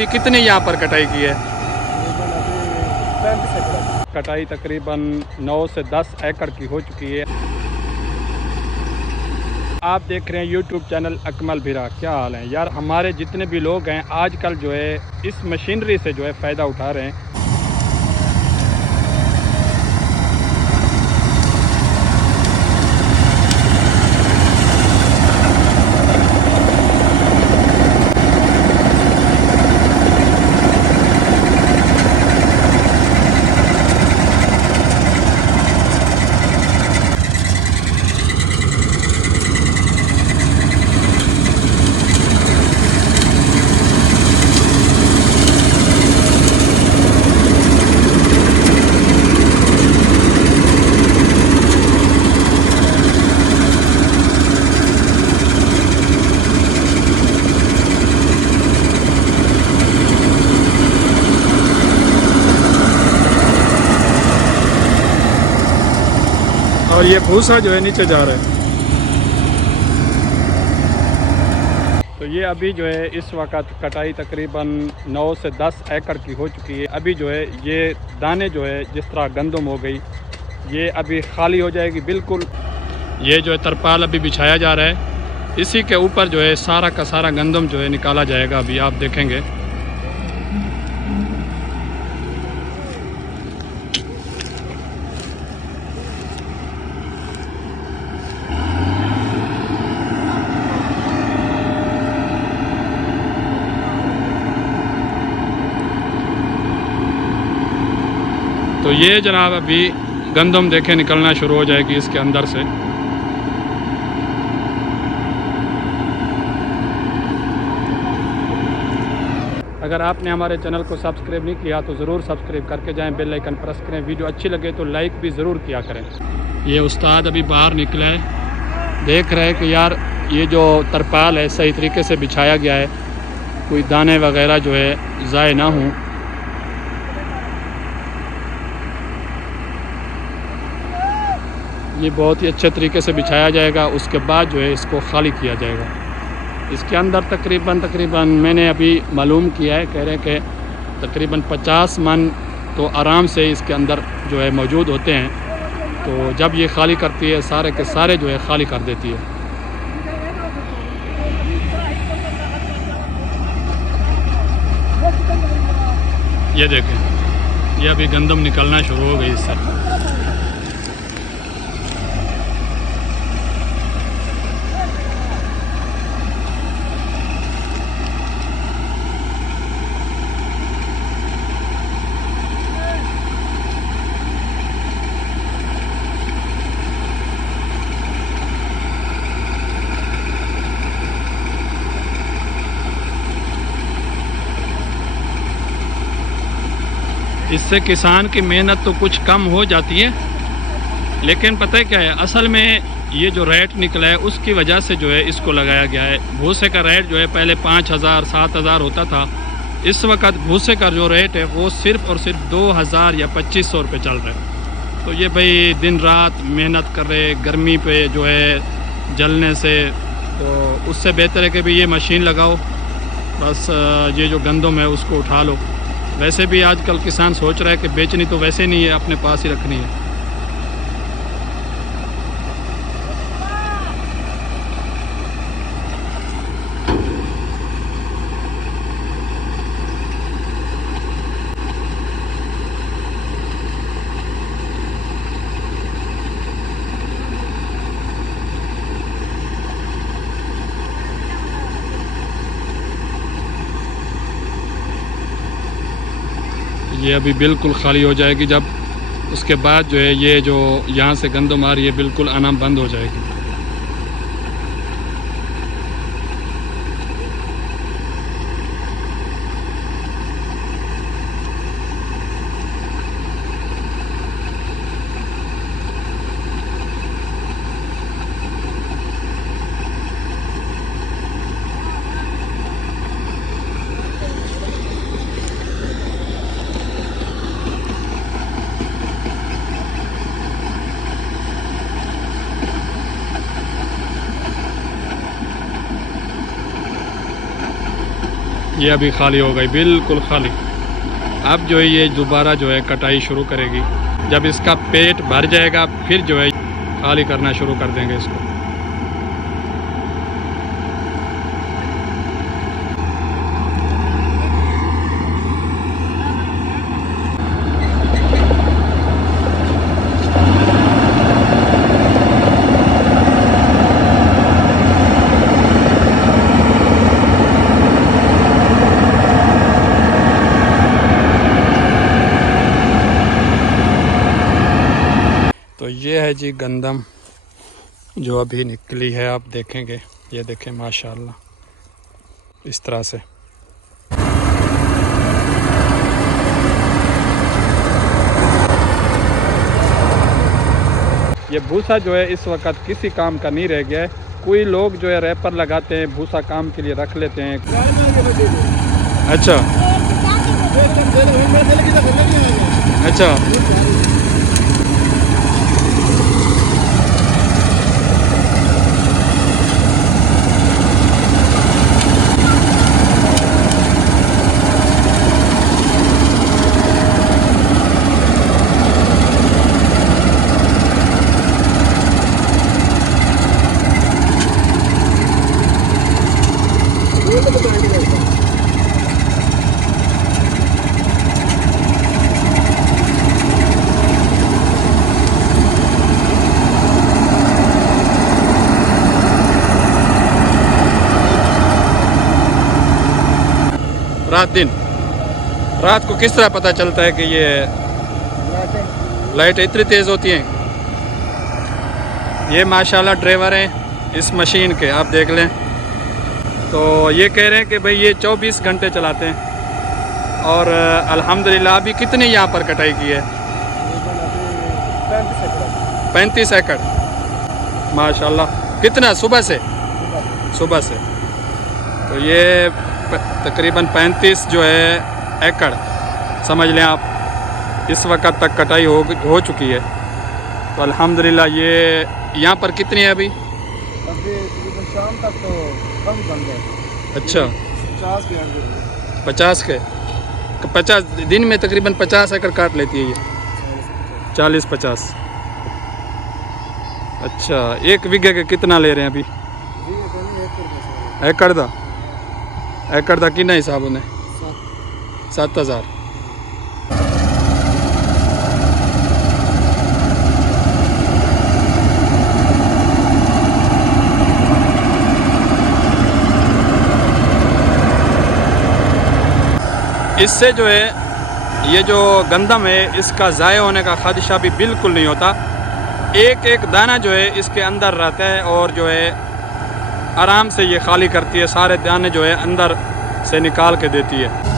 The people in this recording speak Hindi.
अभी कितनी यहाँ पर कटाई की है? तकरीबन अभी 35 एकड़। कटाई तकरीबन 9 से 10 एकड़ की हो चुकी है। आप देख रहे हैं यूट्यूब चैनल अकमल भिरा। क्या हाल है यार, हमारे जितने भी लोग हैं आजकल जो है इस मशीनरी से जो है फ़ायदा उठा रहे हैं। और ये भूसा जो है नीचे जा रहा है। तो ये अभी जो है इस वक्त कटाई तकरीबन 9 से 10 एकड़ की हो चुकी है। अभी जो है ये दाने जो है जिस तरह गंदम हो गई, ये अभी खाली हो जाएगी बिल्कुल। ये जो है तरपाल अभी बिछाया जा रहा है, इसी के ऊपर जो है सारा का सारा गंदम जो है निकाला जाएगा। अभी आप देखेंगे। तो ये जनाब अभी गंदम देखे निकलना शुरू हो जाएगी इसके अंदर से। अगर आपने हमारे चैनल को सब्सक्राइब नहीं किया तो ज़रूर सब्सक्राइब करके जाएं, बेल आइकन प्रेस करें। वीडियो अच्छी लगे तो लाइक भी ज़रूर किया करें। ये उस्ताद अभी बाहर निकला है, देख रहे हैं कि यार ये जो तरपाल है सही तरीके से बिछाया गया है, कोई दाने वगैरह जो है ज़ाय ना हों। ये बहुत ही अच्छे तरीके से बिछाया जाएगा, उसके बाद जो है इसको खाली किया जाएगा। इसके अंदर तकरीबन मैंने अभी मालूम किया है, कह रहे हैं कि तकरीबन 50 मन तो आराम से इसके अंदर जो है मौजूद होते हैं। तो जब ये खाली करती है सारे के सारे जो है खाली कर देती है। ये देखें, ये अभी गंदम निकलना शुरू हो गई इससे। इससे किसान की मेहनत तो कुछ कम हो जाती है, लेकिन पता है क्या है, असल में ये जो रेट निकला है उसकी वजह से जो है इसको लगाया गया है। भूसे का रेट जो है पहले 5,000 7,000 होता था। इस वक्त भूसे का जो रेट है वो सिर्फ़ और सिर्फ 2,000 या 2,500 रुपये चल रहा है। तो ये भाई दिन रात मेहनत कर रहे, गर्मी पे जो है जलने से, तो उससे बेहतर है कि भाई ये मशीन लगाओ, बस ये जो गंदम है उसको उठा लो। वैसे भी आजकल किसान सोच रहा है कि बेचनी तो वैसे नहीं है, अपने पास ही रखनी है। ये अभी बिल्कुल खाली हो जाएगी, जब उसके बाद जो है ये जो यहाँ से गंदम आ रही है बिल्कुल आना बंद हो जाएगी। ये अभी खाली हो गई, बिल्कुल खाली। अब जो है ये दोबारा जो है कटाई शुरू करेगी। जब इसका पेट भर जाएगा फिर जो है खाली करना शुरू कर देंगे इसको। तो ये है जी गंदम जो अभी निकली है, आप देखेंगे। ये देखें माशाल्लाह इस तरह से। ये भूसा जो है इस वक्त किसी काम का नहीं रह गया है। कोई लोग जो है रैपर लगाते हैं, भूसा काम के लिए रख लेते हैं। अच्छा अच्छा। रात को किस तरह पता चलता है कि ये लाइट इतनी तेज़ होती हैं? ये माशाल्लाह ड्राइवर हैं इस मशीन के, आप देख लें। तो ये कह रहे हैं कि भाई ये 24 घंटे चलाते हैं। और अल्हम्दुलिल्लाह अभी कितनी यहाँ पर कटाई की है? 35 एकड़ माशाल्लाह। कितना? सुबह से तो ये तकरीबन 35 जो है एकड़ समझ लें आप, इस वक्त तक कटाई हो चुकी है। तो अल्हम्दुलिल्लाह ये यहाँ पर कितनी है अभी तकरीबन शाम तक तो कम बन गए। अच्छा 50 के 50 दिन में तकरीबन 50 एकड़ काट लेती है ये, 40-50। अच्छा, एक बीघे के कितना ले रहे हैं अभी? एकड़ का कितना हिसाब उन्हें? 7000। इससे जो है ये जो गंदम है इसका ज़ाया होने का ख़दशा भी बिल्कुल नहीं होता। एक एक दाना जो है इसके अंदर रहता है और जो है आराम से ये खाली करती है, सारे दाने जो है अंदर से निकाल के देती है।